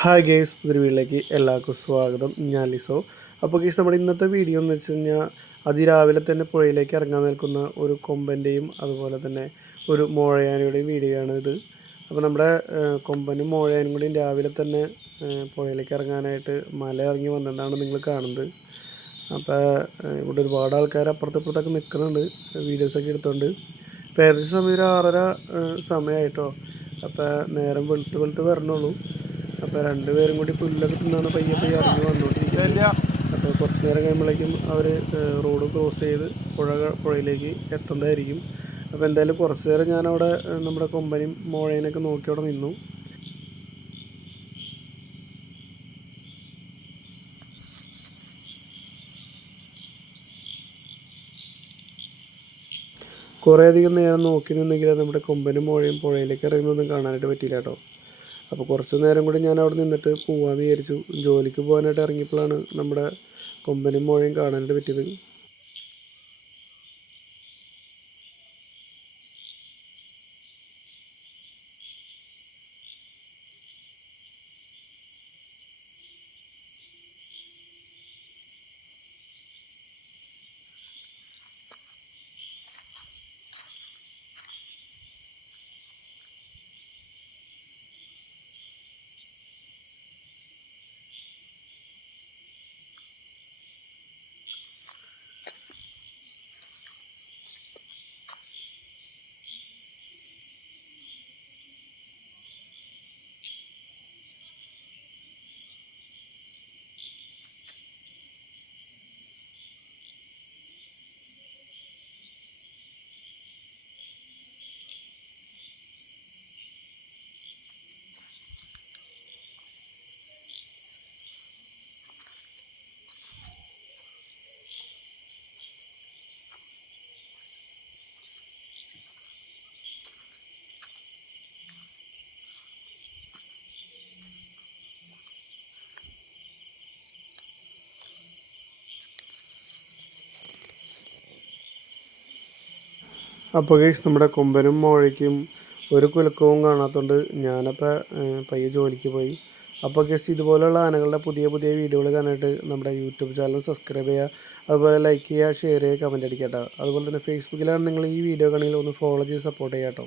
Hi guys ഒരു വീട്ടിലേക്ക് എല്ലാവർക്കും സ്വാഗതം. ഞാൻ ലിസോ. അപ്പോൾ ഗേസ് നമ്മുടെ ഇന്നത്തെ വീഡിയോ എന്ന് വെച്ച് കഴിഞ്ഞാൽ അതിരാവിലെ തന്നെ പുഴയിലേക്ക് ഇറങ്ങാൻ നിൽക്കുന്ന ഒരു കൊമ്പന്റെയും അതുപോലെ തന്നെ ഒരു മോഴയാനയുടെയും വീഡിയോ ആണ് ഇത്. അപ്പോൾ നമ്മുടെ കൊമ്പനും മോഴയാനും കൂടിയും രാവിലെ തന്നെ പുഴയിലേക്ക് ഇറങ്ങാനായിട്ട് മല ഇറങ്ങി വന്നതാണ് നിങ്ങൾ കാണുന്നത്. അപ്പോൾ ഇവിടെ ഒരുപാട് ആൾക്കാർ അപ്പുറത്ത് ഇപ്പുറത്തൊക്കെ നിൽക്കുന്നുണ്ട് വീഡിയോസൊക്കെ എടുത്തുകൊണ്ട് ഇപ്പോൾ ഏകദേശം സമയം ഒരു ആറര സമയമായിട്ടോ അപ്പോൾ നേരം വെളുത്ത് വെളുത്ത് വരണുള്ളൂ. അപ്പോൾ രണ്ടുപേരും കൂടി പുല്ലൊക്കെ തിന്നാണ് പയ്യെ പയ്യെ ഇറങ്ങി വന്നുകൊണ്ടിരിക്കുന്നത് അപ്പോൾ കുറച്ചു നേരം കഴിയുമ്പോഴേക്കും അവർ റോഡ് ക്രോസ് ചെയ്ത് പുഴ പുഴയിലേക്ക് എത്തുന്നതായിരിക്കും. അപ്പോൾ എന്തായാലും കുറച്ചു നേരം ഞാൻ അവിടെ നമ്മുടെ കൊമ്പനും മോഴേനൊക്കെ നോക്കി അവിടെ നിന്നു. കുറേ അധികം നേരം നോക്കി നിന്നെങ്കിൽ നമ്മുടെ കൊമ്പനും മോഴയും പുഴയിലേക്ക് ഇറങ്ങുന്നൊന്നും കാണാനായിട്ട് പറ്റിയില്ല കേട്ടോ. അപ്പോൾ കുറച്ച് നേരം കൂടി ഞാൻ അവിടെ നിന്നിട്ട് പോവാമെന്ന് വിചാരിച്ചു. ജോലിക്ക് പോകാനായിട്ട് ഇറങ്ങിയപ്പോഴാണ് നമ്മുടെ കൊമ്പനും മുഴയും കാണാനായിട്ട് പറ്റിയത്. അപ്പോൾ ഗൈസ് നമ്മുടെ കൊമ്പനും മോഴയ്ക്കും ഒരു കുലക്കവും കാണാത്തതുകൊണ്ട് ഞാനപ്പോൾ പയ്യെ ജോലിക്ക് പോയി. അപ്പോൾ ഗൈസ് ഇതുപോലെയുള്ള ആനകളുടെ പുതിയ പുതിയ വീഡിയോകൾ കാണാനായിട്ട് നമ്മുടെ യൂട്യൂബ് ചാനൽ സബ്സ്ക്രൈബ് ചെയ്യുക. അതുപോലെ ലൈക്ക് ചെയ്യുക ഷെയർ ചെയ്യുക കമന്റ് അടിക്കുക അതുപോലെ തന്നെ ഫേസ്ബുക്കിലാണ് നിങ്ങൾ ഈ വീഡിയോ കാണെങ്കിൽ ഒന്ന് ഫോളോ ചെയ്ത് സപ്പോർട്ട് ചെയ്യാം കേട്ടോ.